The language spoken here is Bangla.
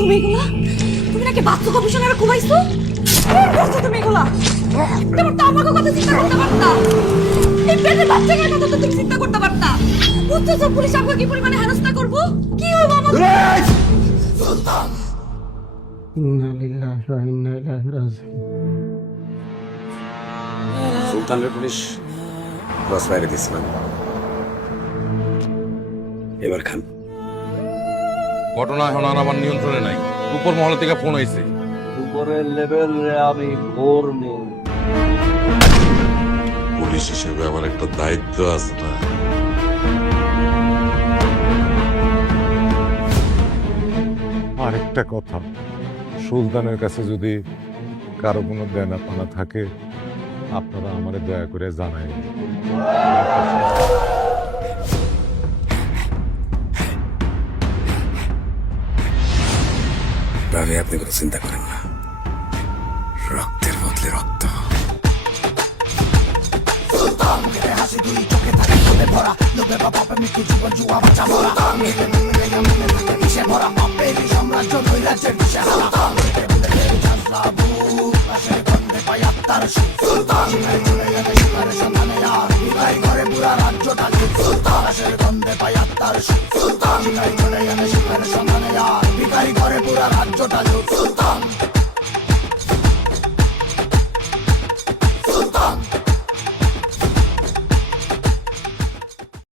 তুমি এগুলা? তুমি নাকি বাচ্চা কমিশনারে ঘুমাইছো? কি করছো তুমি এগুলা? তোমার তো আমাকে কথা চিন্তা করতে পারতা। এই পেটের বাচ্চাকে কথা তো তুমি চিন্তা করতে পারতা। বুঝছো পুলিশ আমাকে কি পরিমাণে হেনস্থা করবো? কি হলো আমার? সুলতান! ইন্না লিল্লাহি ওয়া ইন্না ইলাইহি রাজিউন। সুলতানের পুলিশ ক্রস ফায়ারে দিয়েছিলাম। এবার খান। ঘটনা এখন আর আমার নিয়ন্ত্রণে নাই। উপর মহল থেকে ফোন হয়েছে। উপরের লেভেল রে আমি করবো। পুলিশ হিসেবে আমার একটা দায়িত্ব আছে না? আরেকটা কথা, সুলতানের কাছে যদি কারো কোনো দেনা পানা থাকে আপনারা আমারে দয়া করে জানাই। ভাবে আপনি কোনো চিন্তা করেন না, রক্তের বদলে রক্ত। রাজ্যটা